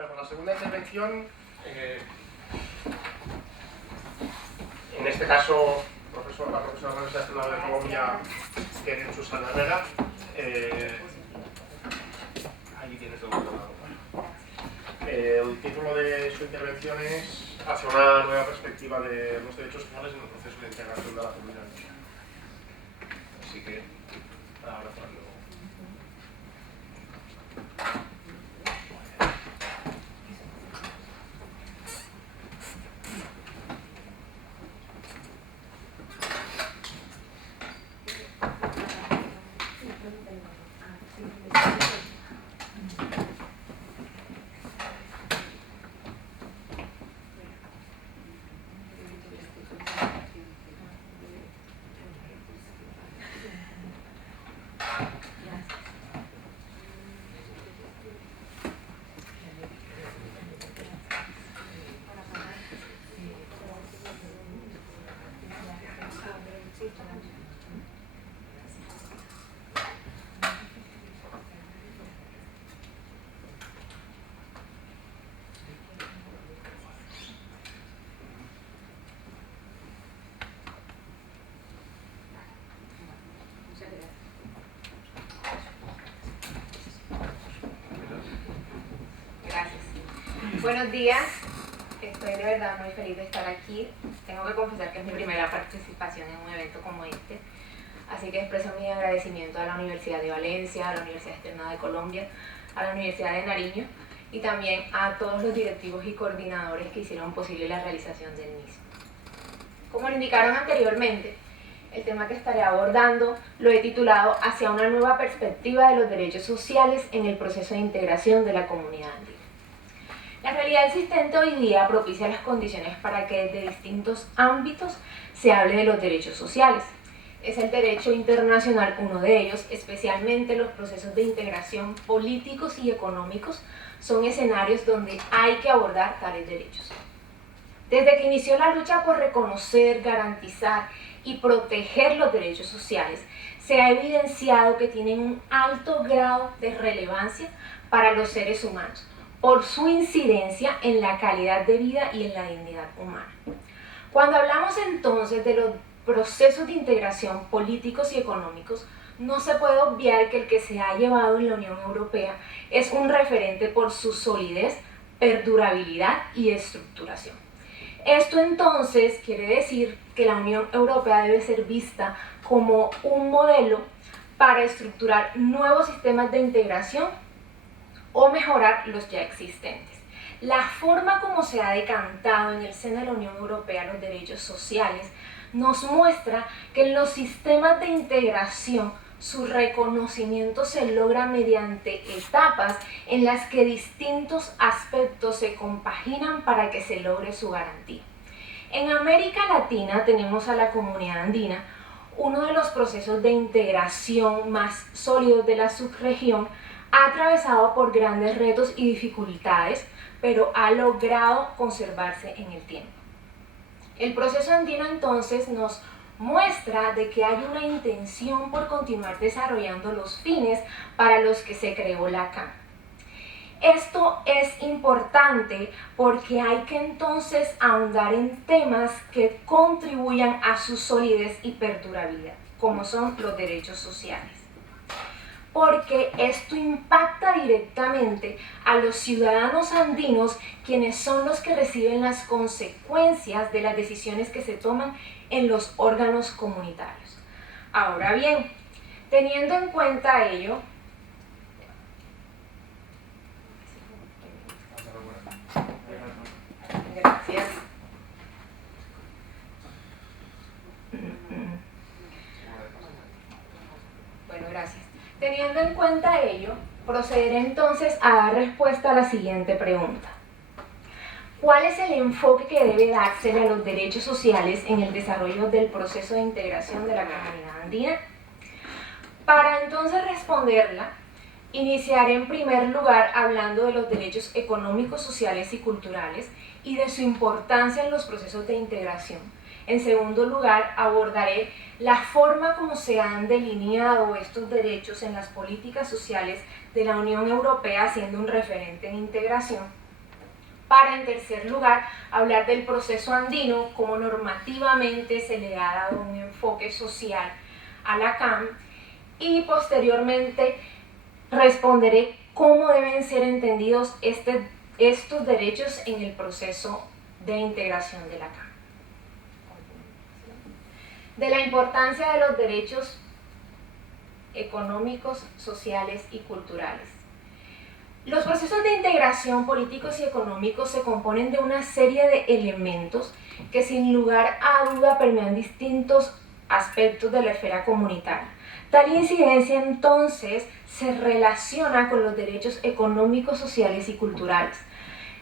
Bueno, pues la segunda intervención, en este caso, la profesora de la Universidad Nacional de Colombia, que es Susana Herrera. Ahí tienes el otro lado. El título de su intervención es Hacia una nueva perspectiva de los derechos sociales en el proceso de integración de la comunidad. Así que, ahora cuando... Buenos días, estoy de verdad muy feliz de estar aquí. Tengo que confesar que es mi primera participación en un evento como este, así que expreso mi agradecimiento a la Universidad de Valencia, a la Universidad Externa de Colombia, a la Universidad de Nariño y también a todos los directivos y coordinadores que hicieron posible la realización del mismo. Como lo indicaron anteriormente, el tema que estaré abordando lo he titulado Hacia una nueva perspectiva de los derechos sociales en el proceso de integración de la comunidad andina. La realidad existente hoy día propicia las condiciones para que desde distintos ámbitos se hable de los derechos sociales. Es el derecho internacional uno de ellos, especialmente los procesos de integración políticos y económicos son escenarios donde hay que abordar tales derechos. Desde que inició la lucha por reconocer, garantizar y proteger los derechos sociales, se ha evidenciado que tienen un alto grado de relevancia para los seres humanos, por su incidencia en la calidad de vida y en la dignidad humana. Cuando hablamos entonces de los procesos de integración políticos y económicos, no se puede obviar que el que se ha llevado en la Unión Europea es un referente por su solidez, perdurabilidad y estructuración. Esto entonces quiere decir que la Unión Europea debe ser vista como un modelo para estructurar nuevos sistemas de integración o mejorar los ya existentes. La forma como se ha decantado en el seno de la Unión Europea los derechos sociales nos muestra que en los sistemas de integración su reconocimiento se logra mediante etapas en las que distintos aspectos se compaginan para que se logre su garantía. En América Latina tenemos a la comunidad andina, uno de los procesos de integración más sólidos de la subregión, ha atravesado por grandes retos y dificultades, pero ha logrado conservarse en el tiempo. El proceso andino entonces nos muestra de que hay una intención por continuar desarrollando los fines para los que se creó la CAN. Esto es importante porque hay que entonces ahondar en temas que contribuyan a su solidez y perdurabilidad, como son los derechos sociales. Porque esto impacta directamente a los ciudadanos andinos, quienes son los que reciben las consecuencias de las decisiones que se toman en los órganos comunitarios. Ahora bien, teniendo en cuenta ello, gracias. Bueno, gracias. Teniendo en cuenta ello, procederé entonces a dar respuesta a la siguiente pregunta. ¿Cuál es el enfoque que debe darse a los derechos sociales en el desarrollo del proceso de integración de la comunidad andina? Para entonces responderla, iniciaré en primer lugar hablando de los derechos económicos, sociales y culturales y de su importancia en los procesos de integración. En segundo lugar, abordaré la forma como se han delineado estos derechos en las políticas sociales de la Unión Europea, siendo un referente en integración. para, en tercer lugar, hablar del proceso andino, cómo normativamente se le ha dado un enfoque social a la CAM, y posteriormente responderé cómo deben ser entendidos estos derechos en el proceso de integración de la CAM. De la importancia de los derechos económicos, sociales y culturales. Los procesos de integración políticos y económicos se componen de una serie de elementos que sin lugar a duda permean distintos aspectos de la esfera comunitaria. Tal incidencia entonces se relaciona con los derechos económicos, sociales y culturales,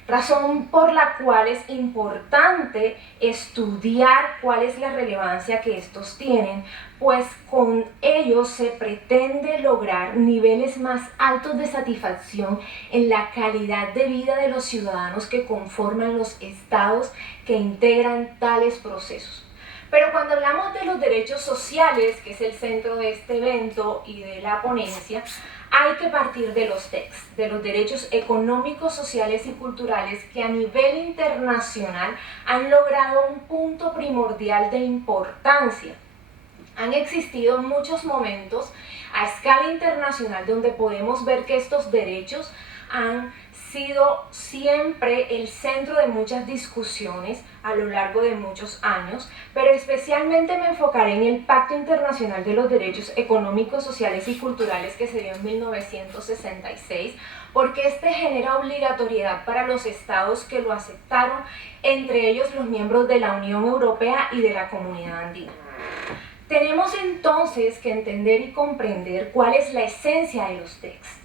razón por la cual es importante estudiar cuál es la relevancia que estos tienen, pues con ellos se pretende lograr niveles más altos de satisfacción en la calidad de vida de los ciudadanos que conforman los estados que integran tales procesos. Pero cuando hablamos de los derechos sociales, que es el centro de este evento y de la ponencia, hay que partir de los TECs, de los derechos económicos, sociales y culturales que a nivel internacional han logrado un punto primordial de importancia. Han existido muchos momentos a escala internacional donde podemos ver que estos derechos han sido siempre el centro de muchas discusiones a lo largo de muchos años, pero especialmente me enfocaré en el Pacto Internacional de los Derechos Económicos, Sociales y Culturales que se dio en 1966, porque este genera obligatoriedad para los estados que lo aceptaron, entre ellos los miembros de la Unión Europea y de la Comunidad Andina. Tenemos entonces que entender y comprender cuál es la esencia de los TECs.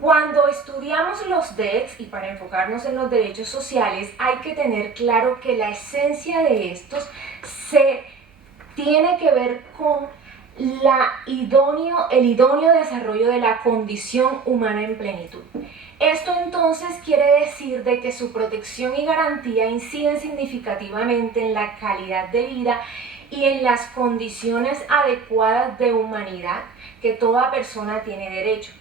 Cuando estudiamos los DECs, y para enfocarnos en los derechos sociales, hay que tener claro que la esencia de estos se tiene que ver con el idóneo desarrollo de la condición humana en plenitud. Esto entonces quiere decir de que su protección y garantía inciden significativamente en la calidad de vida y en las condiciones adecuadas de humanidad que toda persona tiene derecho.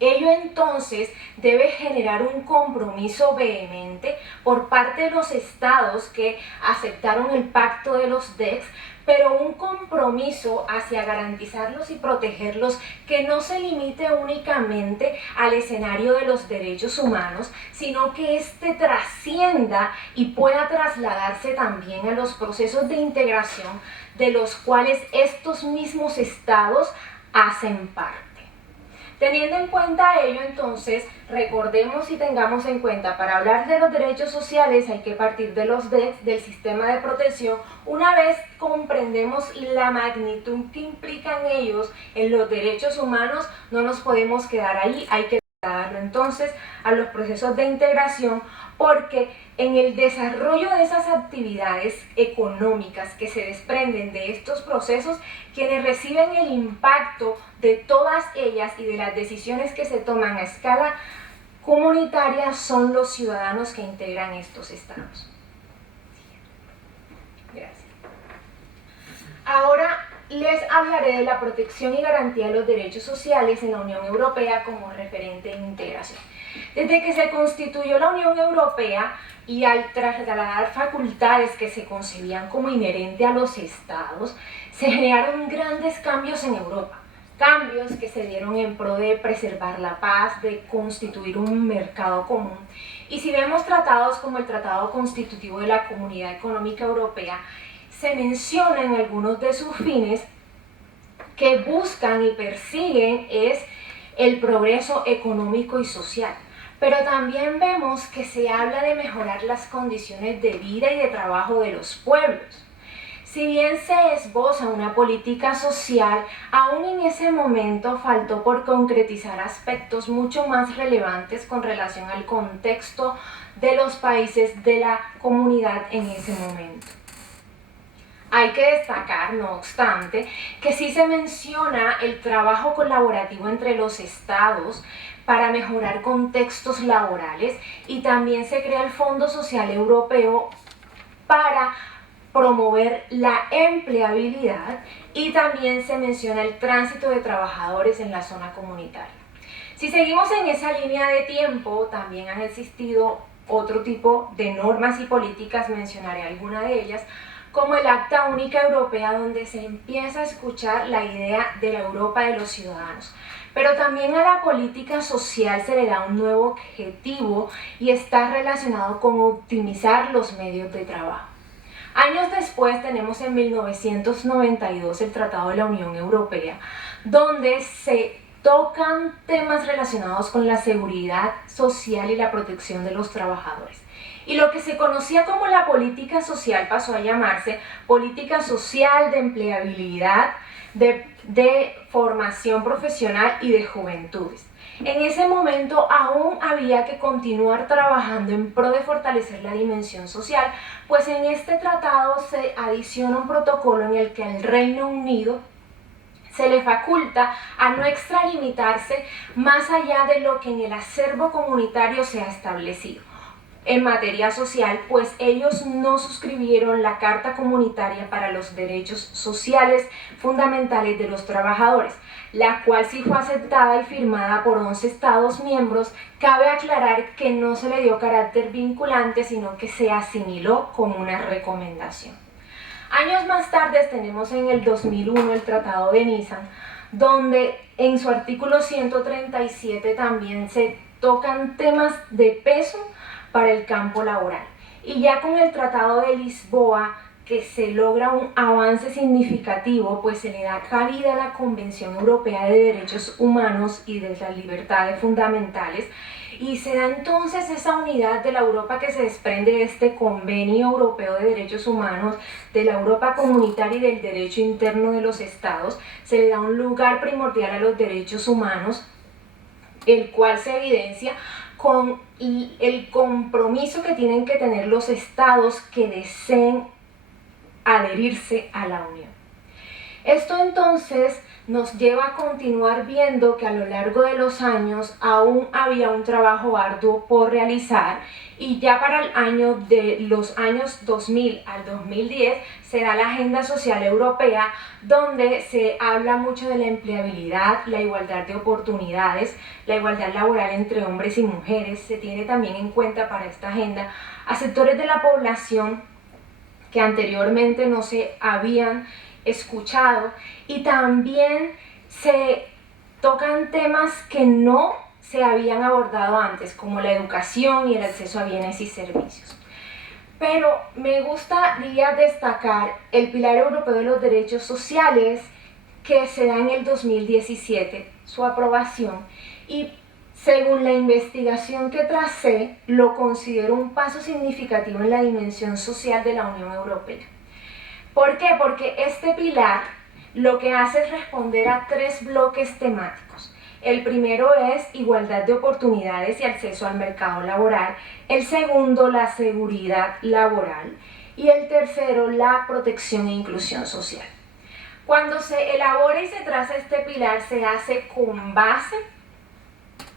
Ello entonces debe generar un compromiso vehemente por parte de los estados que aceptaron el pacto de los DECs, pero un compromiso hacia garantizarlos y protegerlos que no se limite únicamente al escenario de los derechos humanos, sino que éste trascienda y pueda trasladarse también a los procesos de integración de los cuales estos mismos estados hacen parte. Teniendo en cuenta ello, entonces, recordemos y tengamos en cuenta, para hablar de los derechos sociales hay que partir de los DECs, del sistema de protección. Una vez comprendemos la magnitud que implican ellos en los derechos humanos, no nos podemos quedar ahí, hay que trasladarlo entonces a los procesos de integración, porque en el desarrollo de esas actividades económicas que se desprenden de estos procesos, quienes reciben el impacto de todas ellas y de las decisiones que se toman a escala comunitaria son los ciudadanos que integran estos estados. Gracias. Ahora les hablaré de la protección y garantía de los derechos sociales en la Unión Europea como referente en integración. Desde que se constituyó la Unión Europea y al trasladar facultades que se concebían como inherentes a los estados, se generaron grandes cambios en Europa. Cambios que se dieron en pro de preservar la paz, de constituir un mercado común. Y si vemos tratados como el Tratado Constitutivo de la Comunidad Económica Europea, se mencionan algunos de sus fines que buscan y persiguen es el progreso económico y social. Pero también vemos que se habla de mejorar las condiciones de vida y de trabajo de los pueblos. Si bien se esboza una política social, aún en ese momento faltó por concretizar aspectos mucho más relevantes con relación al contexto de los países de la comunidad en ese momento. Hay que destacar, no obstante, que sí se menciona el trabajo colaborativo entre los estados para mejorar contextos laborales, y también se crea el Fondo Social Europeo para promover la empleabilidad, y también se menciona el tránsito de trabajadores en la zona comunitaria. Si seguimos en esa línea de tiempo, también han existido otro tipo de normas y políticas, mencionaré alguna de ellas, como el Acta Única Europea, donde se empieza a escuchar la idea de la Europa de los ciudadanos. Pero también a la política social se le da un nuevo objetivo y está relacionado con optimizar los medios de trabajo. Años después tenemos en 1992 el Tratado de la Unión Europea, donde se tocan temas relacionados con la seguridad social y la protección de los trabajadores. Y lo que se conocía como la política social pasó a llamarse política social de empleabilidad, de formación profesional y de juventudes. En ese momento aún había que continuar trabajando en pro de fortalecer la dimensión social, pues en este tratado se adiciona un protocolo en el que al Reino Unido se le faculta a no extralimitarse más allá de lo que en el acervo comunitario se ha establecido. En materia social, pues ellos no suscribieron la Carta Comunitaria para los Derechos Sociales Fundamentales de los Trabajadores, la cual sí fue aceptada y firmada por 11 Estados miembros. Cabe aclarar que no se le dio carácter vinculante, sino que se asimiló como una recomendación. Años más tarde tenemos en el 2001 el Tratado de Niza, donde en su artículo 137 también se tocan temas de peso para el campo laboral. Y ya con el Tratado de Lisboa, que se logra un avance significativo, pues se le da cabida a la Convención Europea de Derechos Humanos y de las Libertades Fundamentales, y se da entonces esa unidad de la Europa que se desprende de este Convenio Europeo de Derechos Humanos, de la Europa comunitaria y del derecho interno de los estados. Se le da un lugar primordial a los derechos humanos, el cual se evidencia con el compromiso que tienen que tener los estados que deseen adherirse a la Unión. Esto entonces nos lleva a continuar viendo que a lo largo de los años aún había un trabajo arduo por realizar, y ya para el año de los años 2000 al 2010 se da la Agenda Social Europea, donde se habla mucho de la empleabilidad, la igualdad de oportunidades, la igualdad laboral entre hombres y mujeres. Se tiene también en cuenta para esta agenda a sectores de la población que anteriormente no se habían escuchado, y también se tocan temas que no se habían abordado antes, como la educación y el acceso a bienes y servicios. Pero me gustaría destacar el Pilar Europeo de los Derechos Sociales, que se da en el 2017, su aprobación, y según la investigación que tracé, lo considero un paso significativo en la dimensión social de la Unión Europea. ¿Por qué? Porque este pilar lo que hace es responder a 3 bloques temáticos. El primero es igualdad de oportunidades y acceso al mercado laboral. El segundo, la seguridad laboral. Y el tercero, la protección e inclusión social. Cuando se elabora y se traza este pilar, se hace con base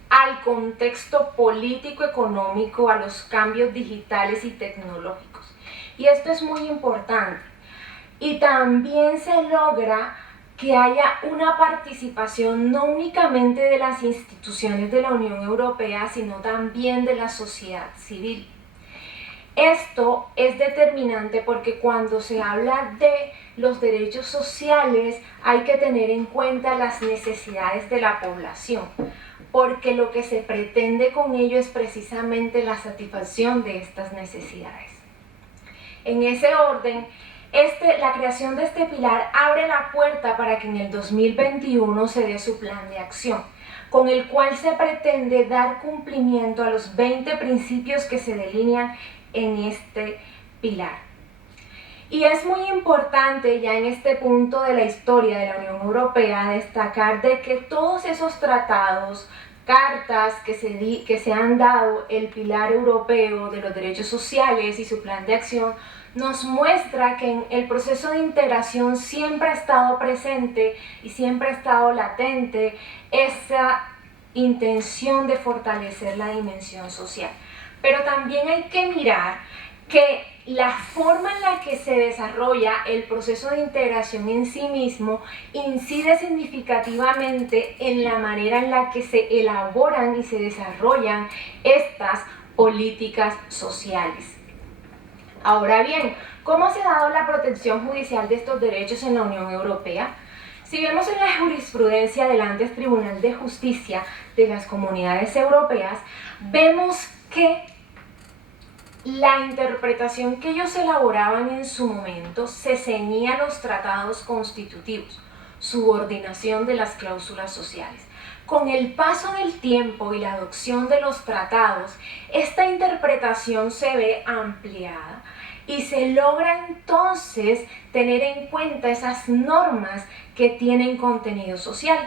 al contexto político, económico, a los cambios digitales y tecnológicos. Y esto es muy importante. Y también se logra que haya una participación no únicamente de las instituciones de la Unión Europea, sino también de la sociedad civil. Esto es determinante porque cuando se habla de los derechos sociales hay que tener en cuenta las necesidades de la población, porque lo que se pretende con ello es precisamente la satisfacción de estas necesidades. En ese orden, la creación de este pilar abre la puerta para que en el 2021 se dé su plan de acción, con el cual se pretende dar cumplimiento a los 20 principios que se delinean en este pilar. Y es muy importante ya en este punto de la historia de la Unión Europea destacar de que todos esos tratados, cartas que se han dado, el Pilar Europeo de los Derechos Sociales y su plan de acción, nos muestra que en el proceso de integración siempre ha estado presente y siempre ha estado latente esa intención de fortalecer la dimensión social. Pero también hay que mirar que la forma en la que se desarrolla el proceso de integración en sí mismo incide significativamente en la manera en la que se elaboran y se desarrollan estas políticas sociales. Ahora bien, ¿cómo se ha dado la protección judicial de estos derechos en la Unión Europea? Si vemos en la jurisprudencia del antes Tribunal de Justicia de las Comunidades Europeas, vemos que la interpretación que ellos elaboraban en su momento se ceñía a los tratados constitutivos, subordinación de las cláusulas sociales. Con el paso del tiempo y la adopción de los tratados, esta interpretación se ve ampliada y se logra entonces tener en cuenta esas normas que tienen contenido social.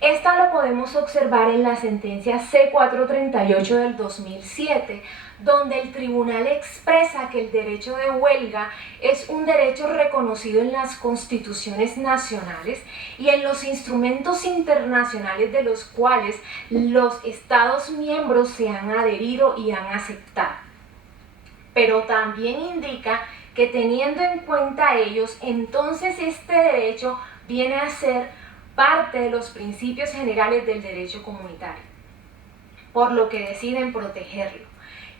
Esta lo podemos observar en la sentencia C438 del 2007, donde el tribunal expresa que el derecho de huelga es un derecho reconocido en las constituciones nacionales y en los instrumentos internacionales de los cuales los Estados miembros se han adherido y han aceptado. Pero también indica que teniendo en cuenta ellos, entonces este derecho viene a ser parte de los principios generales del derecho comunitario, por lo que deciden protegerlo.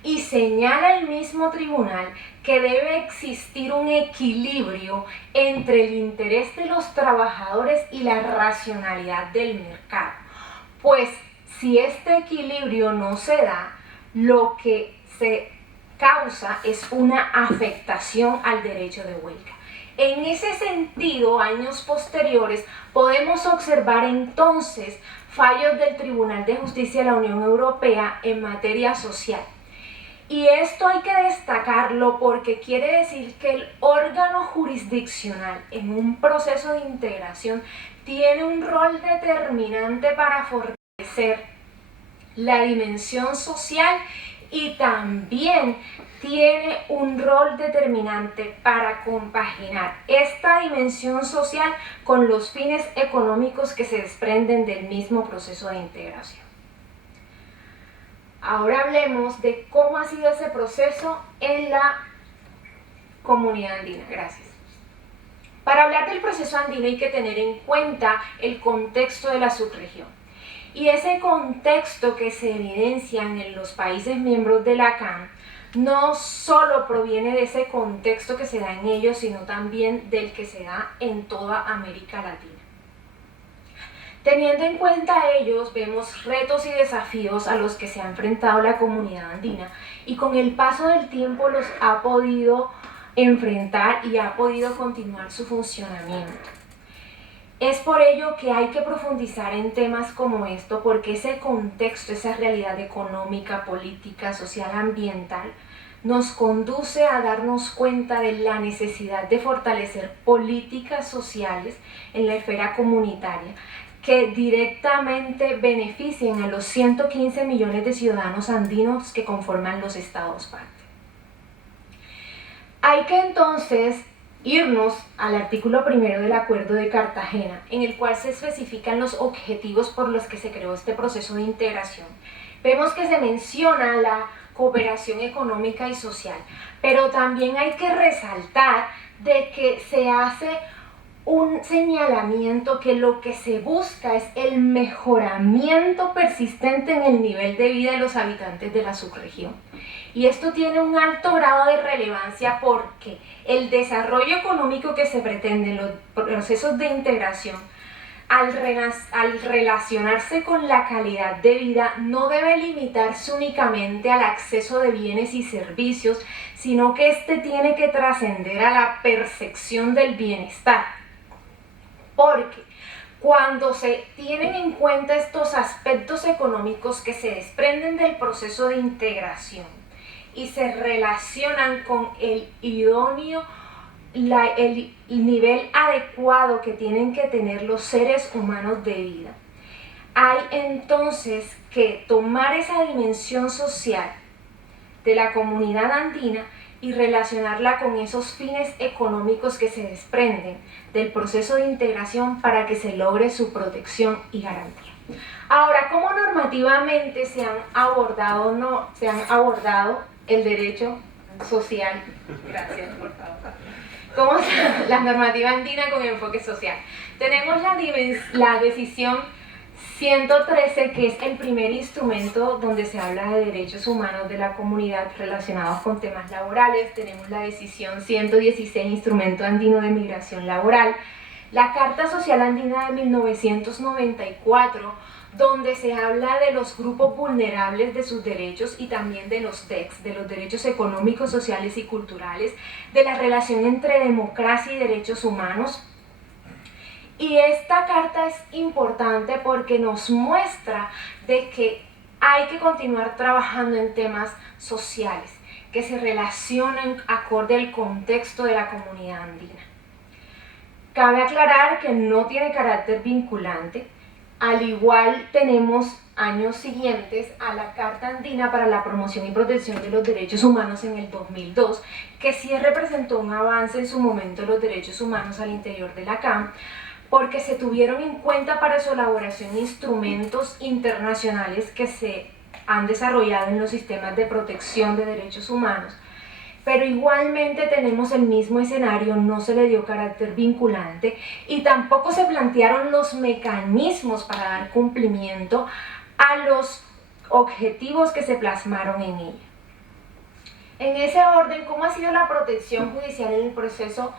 Y señala el mismo tribunal que debe existir un equilibrio entre el interés de los trabajadores y la racionalidad del mercado. Pues si este equilibrio no se da, lo que se causa es una afectación al derecho de huelga. En ese sentido, años posteriores, podemos observar entonces fallos del Tribunal de Justicia de la Unión Europea en materia social. Y esto hay que destacarlo porque quiere decir que el órgano jurisdiccional en un proceso de integración tiene un rol determinante para fortalecer la dimensión social y también tiene un rol determinante para compaginar esta dimensión social con los fines económicos que se desprenden del mismo proceso de integración. Ahora hablemos de cómo ha sido ese proceso en la comunidad andina. Gracias. Para hablar del proceso andino hay que tener en cuenta el contexto de la subregión. Y ese contexto que se evidencia en los países miembros de la CAN no solo proviene de ese contexto que se da en ellos, sino también del que se da en toda América Latina. Teniendo en cuenta ellos, vemos retos y desafíos a los que se ha enfrentado la comunidad andina y con el paso del tiempo los ha podido enfrentar y ha podido continuar su funcionamiento. Es por ello que hay que profundizar en temas como esto, porque ese contexto, esa realidad económica, política, social, ambiental, nos conduce a darnos cuenta de la necesidad de fortalecer políticas sociales en la esfera comunitaria que directamente beneficien a los 115 millones de ciudadanos andinos que conforman los estados parte. Hay que entonces irnos al artículo 1 del Acuerdo de Cartagena, en el cual se especifican los objetivos por los que se creó este proceso de integración. Vemos que se menciona la cooperación económica y social, pero también hay que resaltar de que se hace un señalamiento que lo que se busca es el mejoramiento persistente en el nivel de vida de los habitantes de la subregión. Y esto tiene un alto grado de relevancia porque el desarrollo económico que se pretende en los procesos de integración, al relacionarse con la calidad de vida, no debe limitarse únicamente al acceso de bienes y servicios, sino que este tiene que trascender a la percepción del bienestar. Porque cuando se tienen en cuenta estos aspectos económicos que se desprenden del proceso de integración y se relacionan con el idóneo, el nivel adecuado que tienen que tener los seres humanos de vida, hay entonces que tomar esa dimensión social de la comunidad andina y relacionarla con esos fines económicos que se desprenden del proceso de integración para que se logre su protección y garantía. Ahora, ¿cómo normativamente se han abordado el derecho social? Gracias, por favor. ¿Cómo la normativa andina con enfoque social? Tenemos la decisión 113, que es el primer instrumento donde se habla de derechos humanos de la comunidad relacionados con temas laborales. Tenemos la decisión 116, Instrumento Andino de Migración Laboral. La Carta Social Andina de 1994, donde se habla de los grupos vulnerables de sus derechos y también de los DECs, de los derechos económicos, sociales y culturales, de la relación entre democracia y derechos humanos. Y esta carta es importante porque nos muestra de que hay que continuar trabajando en temas sociales que se relacionan acorde al contexto de la comunidad andina. Cabe aclarar que no tiene carácter vinculante, al igual tenemos años siguientes a la Carta Andina para la Promoción y Protección de los Derechos Humanos en el 2002, que sí representó un avance en su momento de los derechos humanos al interior de la CAM, porque se tuvieron en cuenta para su elaboración instrumentos internacionales que se han desarrollado en los sistemas de protección de derechos humanos, pero igualmente tenemos el mismo escenario, no se le dio carácter vinculante y tampoco se plantearon los mecanismos para dar cumplimiento a los objetivos que se plasmaron en ella. En ese orden, ¿cómo ha sido la protección judicial en el proceso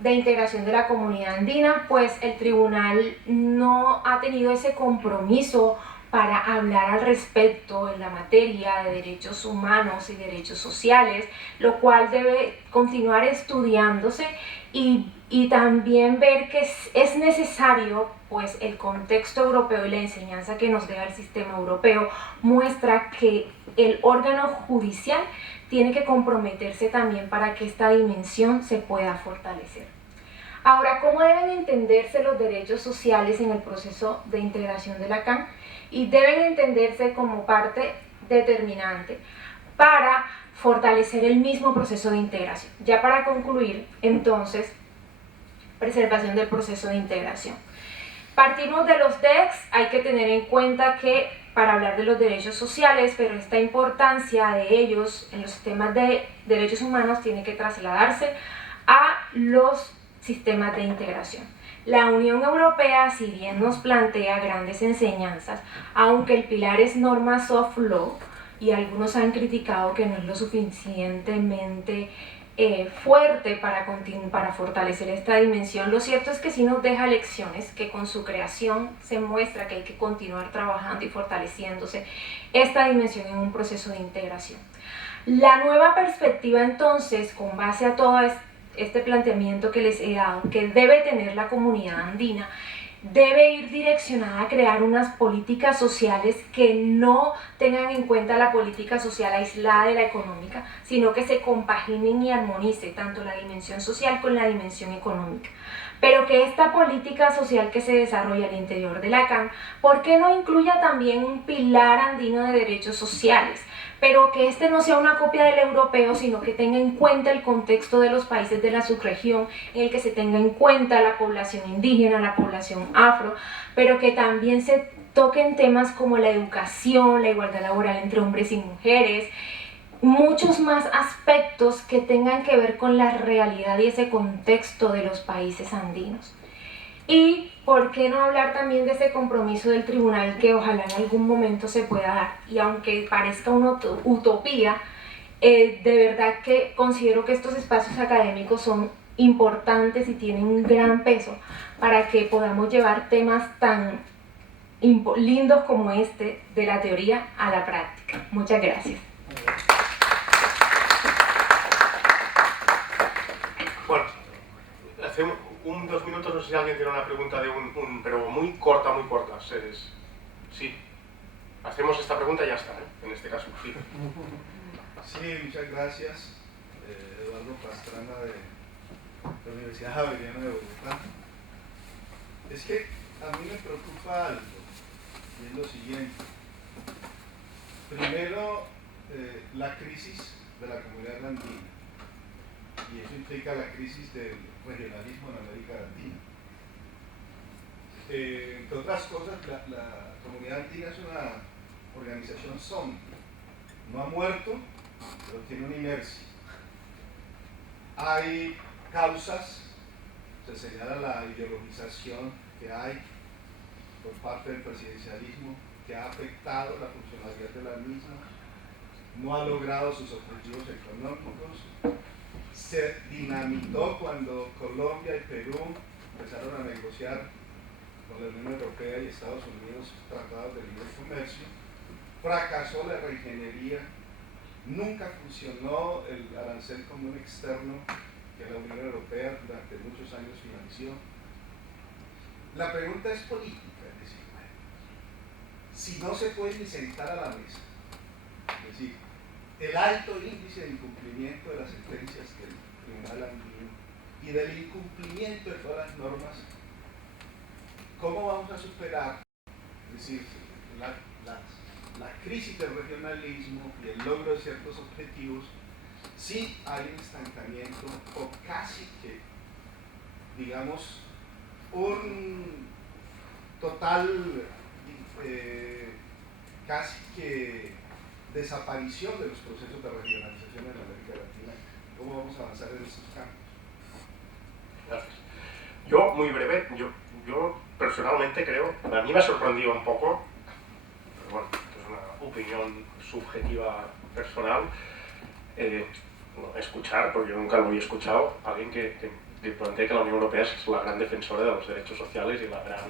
de integración de la comunidad andina? Pues el tribunal no ha tenido ese compromiso para hablar al respecto en la materia de derechos humanos y derechos sociales, lo cual debe continuar estudiándose y también ver que es necesario, pues el contexto europeo y la enseñanza que nos deja el sistema europeo muestra que el órgano judicial tiene que comprometerse también para que esta dimensión se pueda fortalecer. Ahora, ¿cómo deben entenderse los derechos sociales en el proceso de integración de la CAN? Y deben entenderse como parte determinante para fortalecer el mismo proceso de integración. Ya para concluir, entonces, preservación del proceso de integración. Partimos de los DECs, hay que tener en cuenta que para hablar de los derechos sociales, pero esta importancia de ellos en los sistemas de derechos humanos tiene que trasladarse a los sistemas de integración. La Unión Europea, si bien nos plantea grandes enseñanzas, aunque el pilar es norma soft law, y algunos han criticado que no es lo suficientemente fuerte para fortalecer esta dimensión, lo cierto es que sí nos deja lecciones que con su creación se muestra que hay que continuar trabajando y fortaleciéndose esta dimensión en un proceso de integración. La nueva perspectiva entonces, con base a todo este planteamiento que les he dado, que debe tener la comunidad andina, debe ir direccionada a crear unas políticas sociales que no tengan en cuenta la política social aislada de la económica, sino que se compaginen y armonice tanto la dimensión social con la dimensión económica. Pero que esta política social que se desarrolla al interior de la CAN, ¿por qué no incluya también un pilar andino de derechos sociales? Pero que este no sea una copia del europeo, sino que tenga en cuenta el contexto de los países de la subregión, en el que se tenga en cuenta la población indígena, la población afro, pero que también se toquen temas como la educación, la igualdad laboral entre hombres y mujeres, muchos más aspectos que tengan que ver con la realidad y ese contexto de los países andinos. Y por qué no hablar también de ese compromiso del tribunal que ojalá en algún momento se pueda dar, y aunque parezca una utopía, de verdad que considero que estos espacios académicos son importantes y tienen un gran peso para que podamos llevar temas tan lindos como este de la teoría a la práctica. Muchas gracias. Bueno, hace 2 minutos, no sé si alguien tiene una pregunta de pero muy corta, muy corta. Sí, hacemos esta pregunta y ya está, ¿eh? En este caso, sí. Sí, muchas gracias. Eduardo Pastrana de la Universidad Javeriana de Bogotá. Es que a mí me preocupa algo, y es lo siguiente. Primero, la crisis de la comunidad andina, y eso implica la crisis del regionalismo en América Latina. Entre otras cosas, la comunidad andina es una organización zombie. No ha muerto, pero tiene una inercia. Hay causas, se señala la ideologización que hay, por parte del presidencialismo que ha afectado la funcionalidad de la misma, no ha logrado sus objetivos económicos, se dinamitó cuando Colombia y Perú empezaron a negociar con la Unión Europea y Estados Unidos tratados de libre comercio, fracasó la reingeniería, nunca funcionó el arancel común externo que la Unión Europea durante muchos años financió. La pregunta es política, es decir, si no se puede ni sentar a la mesa, es decir, el alto índice de incumplimiento de las sentencias del Tribunal Andino y del incumplimiento de todas las normas, ¿cómo vamos a superar, es decir, la crisis del regionalismo y el logro de ciertos objetivos si hay un estancamiento o casi que, digamos, un total, casi que desaparición de los procesos de regionalización en América Latina? ¿Cómo vamos a avanzar en estos campos? Gracias. Yo, muy breve, yo personalmente creo, a mí me ha sorprendido un poco, pero bueno, es una opinión subjetiva personal, escuchar, porque yo nunca lo había escuchado, a alguien que plantea que la Unión Europea es la gran defensora de los derechos sociales y la gran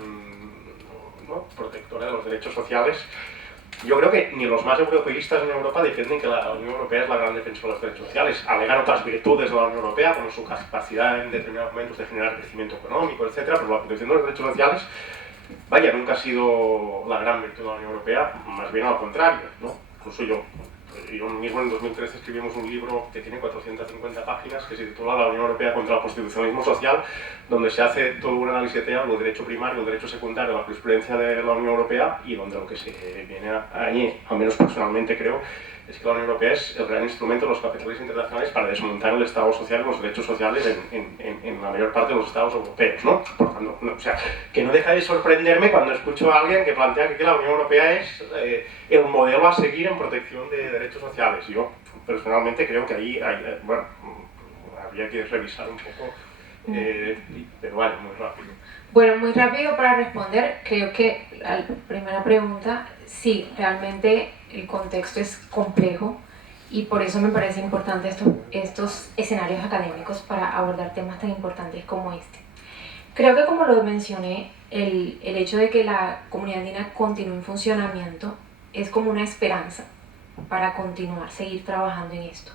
protectora de los derechos sociales. Yo creo que ni los más europeístas en Europa defienden que la Unión Europea es la gran defensora de los derechos sociales. Alegan otras virtudes de la Unión Europea, como su capacidad en determinados momentos de generar crecimiento económico, etc. Pero la protección de los derechos sociales, vaya, nunca ha sido la gran virtud de la Unión Europea, más bien al contrario, ¿no? Incluso yo mismo en 2013 escribimos un libro que tiene 450 páginas que se titula La Unión Europea contra el constitucionalismo social, donde se hace todo un análisis de el derecho primario, el derecho secundario, la jurisprudencia de la Unión Europea, y donde lo que se viene allí, al menos personalmente creo, es que la Unión Europea es el gran instrumento de los capitales internacionales para desmontar el Estado social y los derechos sociales en la mayor parte de los Estados europeos, ¿no? Por tanto, o sea, que no deja de sorprenderme cuando escucho a alguien que plantea que la Unión Europea es el modelo a seguir en protección de derechos sociales. Yo personalmente creo que ahí bueno, habría que revisar un poco, pero vale, muy rápido. Bueno, muy rápido para responder, creo que la primera pregunta, sí, realmente el contexto es complejo y por eso me parece importante estos escenarios académicos para abordar temas tan importantes como este. Creo que, como lo mencioné, el hecho de que la comunidad andina continúe en funcionamiento es como una esperanza para continuar, seguir trabajando en esto.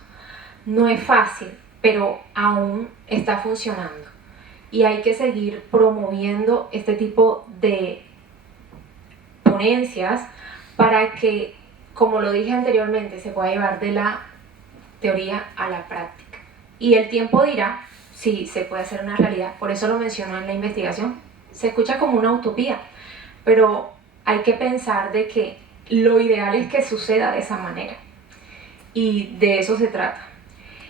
No es fácil, pero aún está funcionando. Y hay que seguir promoviendo este tipo de ponencias para que, como lo dije anteriormente, se pueda llevar de la teoría a la práctica. Y el tiempo dirá si se puede hacer una realidad. Por eso lo menciono en la investigación. Se escucha como una utopía, pero hay que pensar de que lo ideal es que suceda de esa manera. Y de eso se trata.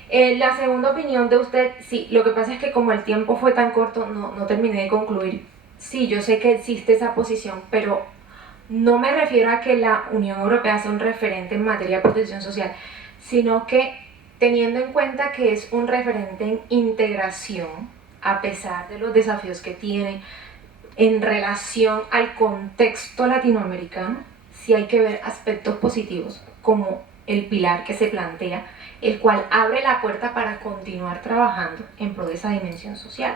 La segunda opinión de usted, sí, lo que pasa es que como el tiempo fue tan corto, no terminé de concluir. Sí, yo sé que existe esa posición, pero no me refiero a que la Unión Europea sea un referente en materia de protección social, sino que teniendo en cuenta que es un referente en integración, a pesar de los desafíos que tiene en relación al contexto latinoamericano, sí hay que ver aspectos positivos, como el pilar que se plantea, el cual abre la puerta para continuar trabajando en pro de esa dimensión social.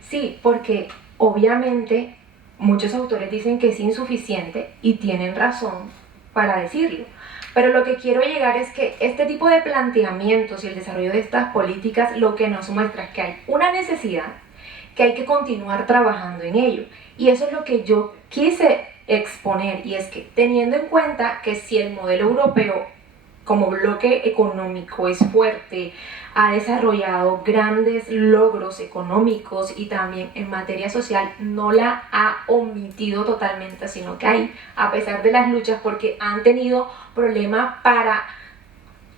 Sí, porque obviamente muchos autores dicen que es insuficiente y tienen razón para decirlo, pero lo que quiero llegar es que este tipo de planteamientos y el desarrollo de estas políticas lo que nos muestra es que hay una necesidad, que hay que continuar trabajando en ello, y eso es lo que yo quise exponer, y es que teniendo en cuenta que si el modelo europeo como bloque económico es fuerte, ha desarrollado grandes logros económicos y también en materia social no la ha omitido totalmente, sino que hay, a pesar de las luchas, porque han tenido problemas para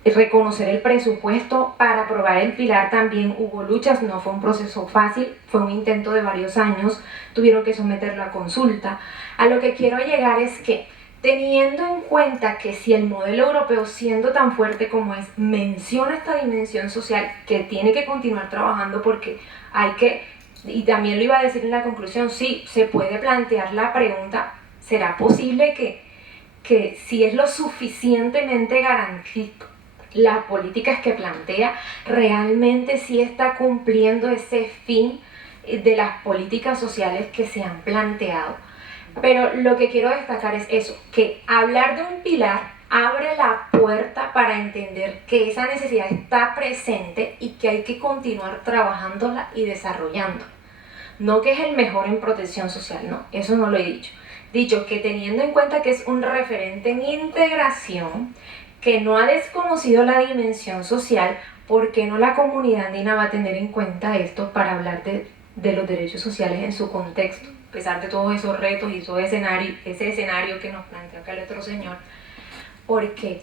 reconocer el presupuesto, para aprobar el pilar también hubo luchas, no fue un proceso fácil, fue un intento de varios años, tuvieron que someterlo a consulta. A lo que quiero llegar es que, teniendo en cuenta que si el modelo europeo, siendo tan fuerte como es, menciona esta dimensión social que tiene que continuar trabajando porque hay que y también lo iba a decir en la conclusión, sí, se puede plantear la pregunta, ¿será posible que si es lo suficientemente garantista las políticas que plantea, realmente sí está cumpliendo ese fin de las políticas sociales que se han planteado? Pero lo que quiero destacar es eso, que hablar de un pilar abre la puerta para entender que esa necesidad está presente y que hay que continuar trabajándola y desarrollando. No que es el mejor en protección social, no, eso no lo he dicho. Dicho que teniendo en cuenta que es un referente en integración, que no ha desconocido la dimensión social, ¿por qué no la comunidad andina va a tener en cuenta esto para hablar de los derechos sociales en su contexto? A pesar de todos esos retos y todo ese escenario que nos plantea acá el otro señor, porque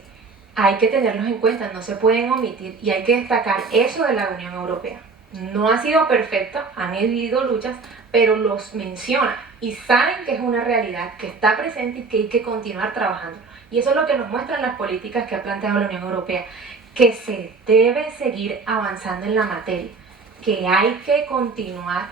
hay que tenerlos en cuenta, no se pueden omitir y hay que destacar eso de la Unión Europea. No ha sido perfecta, han habido luchas, pero los menciona y saben que es una realidad que está presente y que hay que continuar trabajando. Y eso es lo que nos muestran las políticas que ha planteado la Unión Europea, que se debe seguir avanzando en la materia, que hay que continuar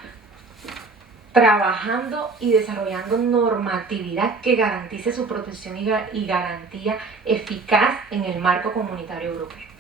trabajando y desarrollando normatividad que garantice su protección y garantía eficaz en el marco comunitario europeo.